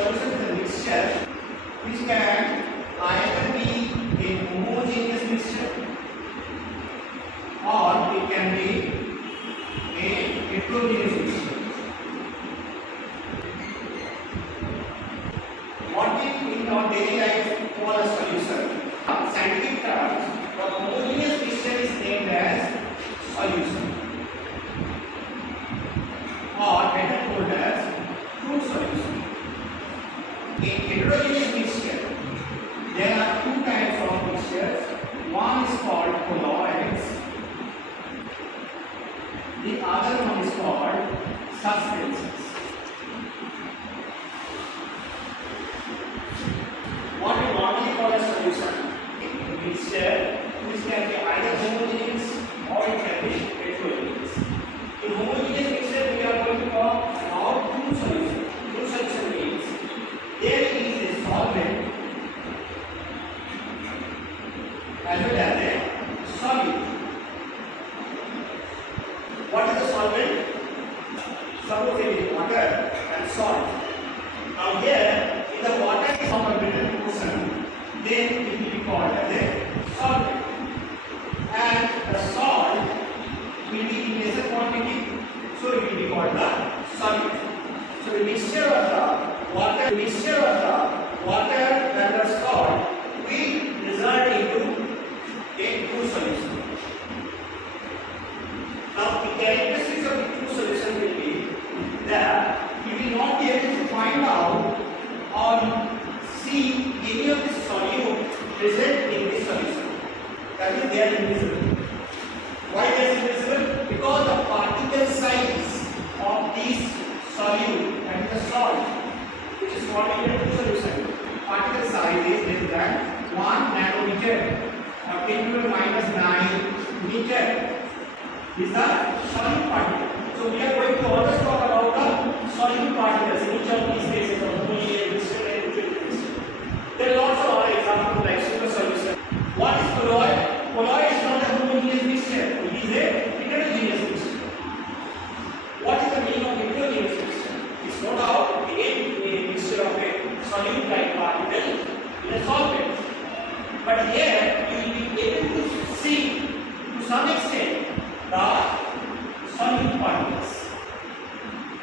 Solution is a mixture which can either be a homogeneous mixture or it can be a heterogeneous mixture. What we in our daily life call a solution. In scientific terms, the homogeneous mixture is named as solution, or better told as true solution. In heterogeneous mixture, there are two types of mixtures. One is called colloids, the other one is called substances. What we normally call a solution, a mixture which can be either homogeneous or it can be heterogeneous. In homogeneous mixture, we are going to talk about true solution. True solution means there is a solvent as well as a solute. What is the solvent? Suppose it is water and salt. Now here, if the water is of a greater portion, then it will be called as a solvent. And the salt will be in lesser quantity, so it will be called the solute. So the mixture of the water and the salt will result into a true solution. Now the characteristics of the true solution will be that you will not be able to find out or see any of the solute present in this solution. That is, they are invisible. Why they are invisible? Because the particle size of this solute and the salt, which is called a true solution, particle size is less than 1 nanometer or 10 to the minus 9 meter. Is the solute particle. So we are going to always talk about the solute particles in each of these cases of homogeneous mixture and heterogeneous mixture. There are lots of other examples like super solution. What is colloid? Colloid is not a homogeneous mixture. It is a heterogeneous mixture. What is the meaning of heterogeneous mixture? It's no doubt again a mixture of a solute-like particle in a solvent. But here you will be able to see to some extent the solute particles.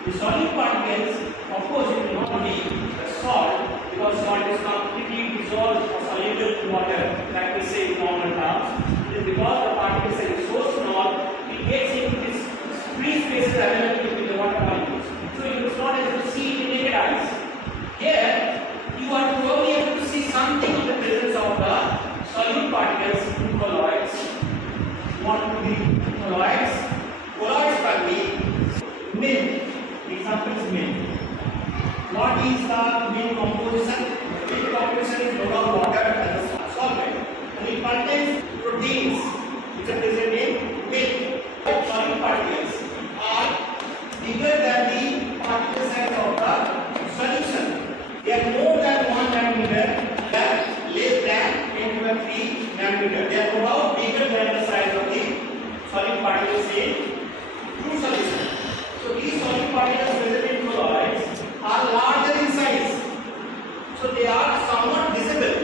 The solute particles, of course, it will not be the salt, because salt is completely dissolved or soluble in water, like we say in normal terms. It is because the particle size is so small, it gets into this free spaces available between the water molecules. So it is not able to see in the naked eyes. Here, you are probably able to see something of the presence of the solute particles in colloids. What could be colloids? Colloids can be milk. Example is milk. What is the milk composition? Milk composition is no doubt water as a solvent, and it contains proteins which are present in milk. Solute particles are bigger than the particle size of the solution. They are more than 1 nanometer, they are less than 10 to 3 nanometer. They are no doubt bigger than the size of the solute particles in true solution. So these solute particles present in colloids are larger in size. So they are somewhat visible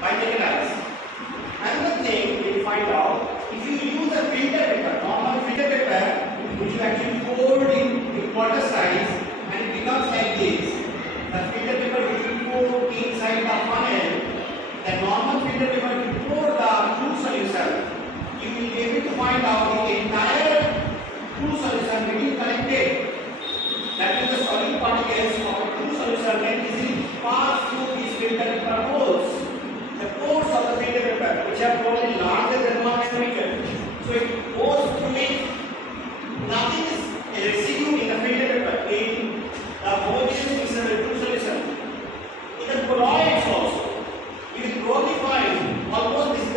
by naked eyes. Another thing we will find out, if you use a filter paper, normal filter paper, which you actually fold in quarter size and it becomes like this. The filter paper which you pour inside the funnel, the normal filter paper you pour the true solution, you will be able to find out the entire true solution getting collected. That means the solute particles of a true solution can easily pass through these filter paper holes. The pores of the filter paper, which are probably larger than 1 nanometer, so it goes through it. Nothing is a residue in the filter paper in the homogeneous mixture of true solution. In the colloids also, you will probably find almost this is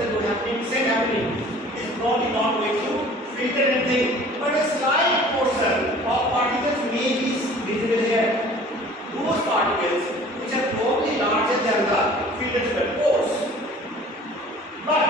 happening. It is probably not going to filter anything, but a slight portion of particles may be visible here. Those particles which are probably larger than the filter paper pores. But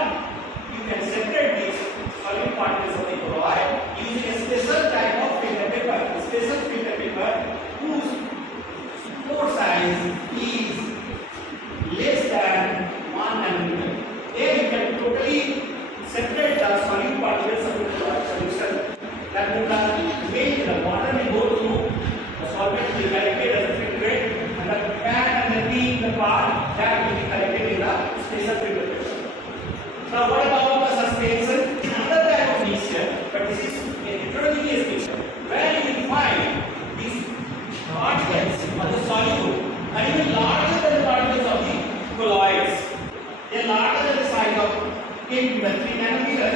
in the 3 nanometer,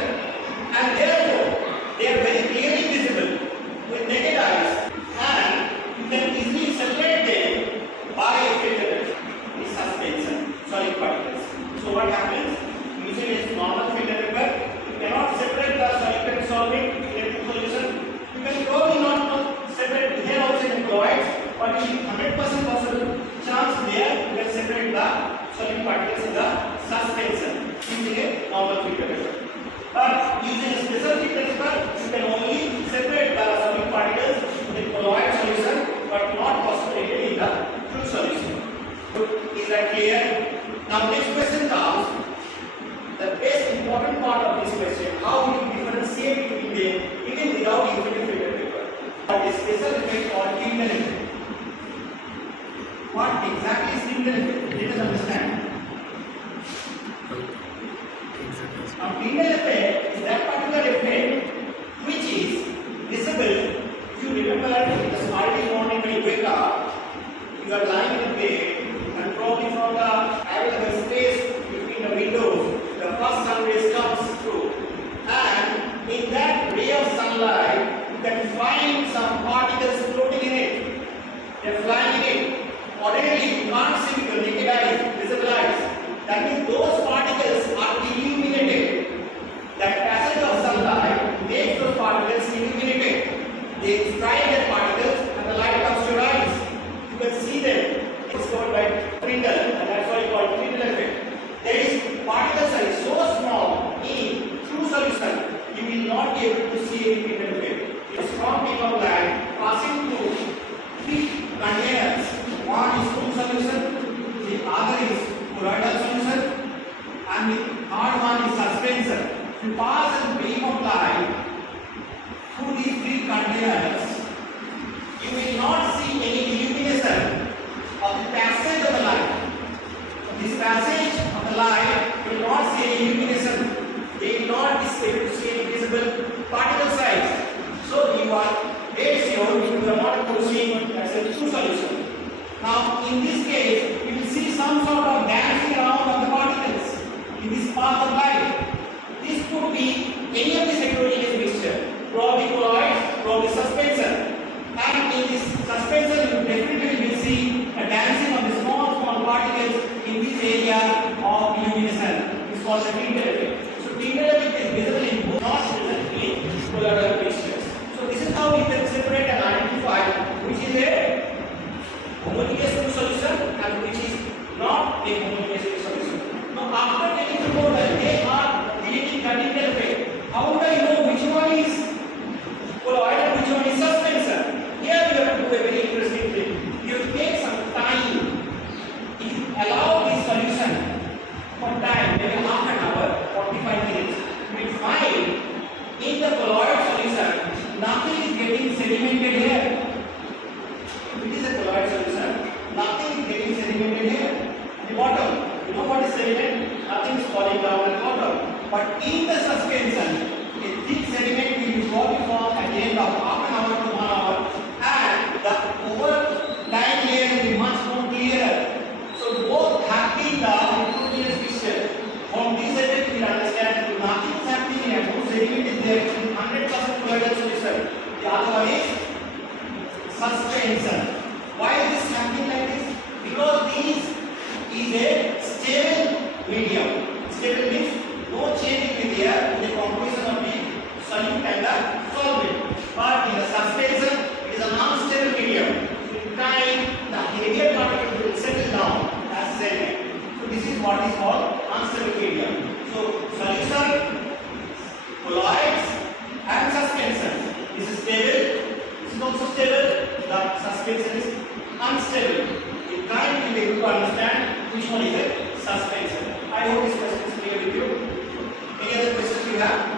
and therefore they are very clearly visible with naked eyes, and you can easily separate them by a filter, the suspension, solid particles. So what happens? Using a normal filter paper, you cannot separate the solid and solvent in a solution. You can probably not separate here also in chlorides, but in 100% possible chance there you can separate the solid particles in the suspension using a normal filter paper. But using a special filter paper, you can only separate the solid particles in the colloid solution, but not possibly in the true solution. So, is that clear? Now next question comes. The best important part of this question: how do you differentiate between them even without using a filter paper? But a special effect called Tyndall effect. What exactly is Tyndall effect? Let us understand. Now, Tyndall effect is that particular effect which is visible. If you remember, in the early morning when you wake up, you are lying in bed, and probably from the available space between the windows, the first sun rays comes through, and in that ray of sunlight, you can find some particles floating in it. They are flying in it. Ordinarily, you can't see with your naked eyes, visible eyes. That means those particles are illuminated. That passage of sunlight makes those particles illuminated. They strike the particles and the light comes to your eyes. You can see them. It's called by Tyndall, and that's why it's called Tyndall effect. There is particle size so small in true solution, you will not be able to see any Tyndall effect. A strong beam of light passing through 3 containers. One is true solution, the other is colloidal solution, and the third one is suspension. To pass a beam of light through these 3 containers, you will not see any illumination of the passage of the light. This passage of the light will not see any illumination. They will not be able to see any visible particle size. So you are dead sure you are not proceeding as a true solution. Now in this case, you will see some sort of dancing around of the particles in this path of light. This could be any of this heterogeneous mixture, probably colloid, probably suspension. And in this suspension, you definitely will see a dancing of the small particles in this area of illumination. It's called the Tyndall effect. So Tyndall effect is visible in both, not present in colloidal mixtures. So this is how we can separate and identify which is a homogeneous solution and which is not a homogeneous solution. Now after taking to know that they are creating the Tyndall effect, how do I know which one is colloid and which one is suspension? Here you have to do a very interesting thing. You take some time. If you allow this solution for time, maybe half an hour, 45 minutes, you will find in the colloid solution, nothing is getting sedimented here. If it is a colloid solution, nothing is getting sedimented here. At the bottom, you know what is sediment? Nothing is falling down at the bottom. But in the suspension, a thick sediment will be probably formed at the end of half an hour to 1 hour, and the overlying layer will be much more clearer. So both happening the heterogeneous mixture. From this effect we will understand nothing is happening here. No sediment is there. 100% colloidal solution. The other one is suspension. Why is this happening like this? Because this is a stable medium. Stable means no change will be there in the composition of the solute and the solvent. But in the suspension, it is an unstable medium. In time, the heavier particles will settle down as sediment. So this is what is called unstable medium. So solution, colloids, and suspension. This is stable. This is also stable. The suspension is unstable. In time, you will be able to understand which one is a suspension. I hope this question is clear with you. Any other questions you have?